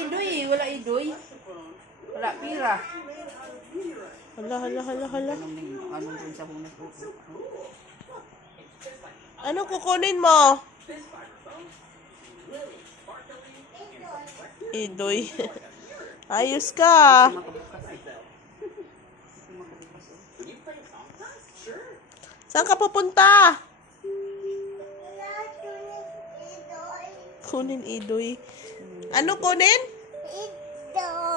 idoy eh. Wala idoy. Wala pira. Hala. Ano dun sa bunat ko? Ano kukunin mo? Idoy. Ayos ka. Saan ka pupunta? Kunin idoy. Ano kunin?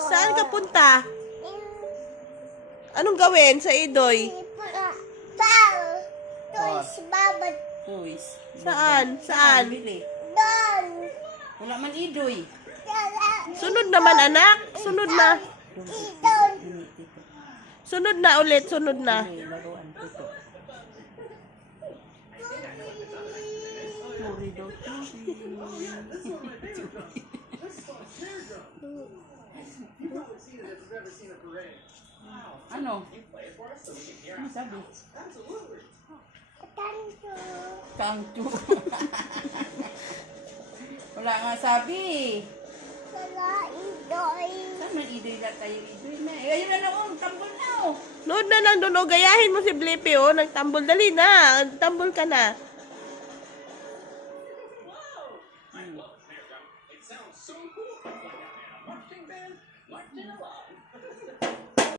Saan ka punta? Anong gawin sa idoy? Toys. Saan? Bili. Wala man idoy. Sunod naman anak. Sunod na. Sunod na ulit. Sunod na. Laruan ko to. Turi daw. Ano? Ano sabi? Kanto. Wala nga sabi. Saan man idoy lang tayo idoy na? Ayun na lang, tambol na oh. Nood na lang doon. Gayahin mo si Blippi oh. Nagtambol. Dali na. Tambol ka na.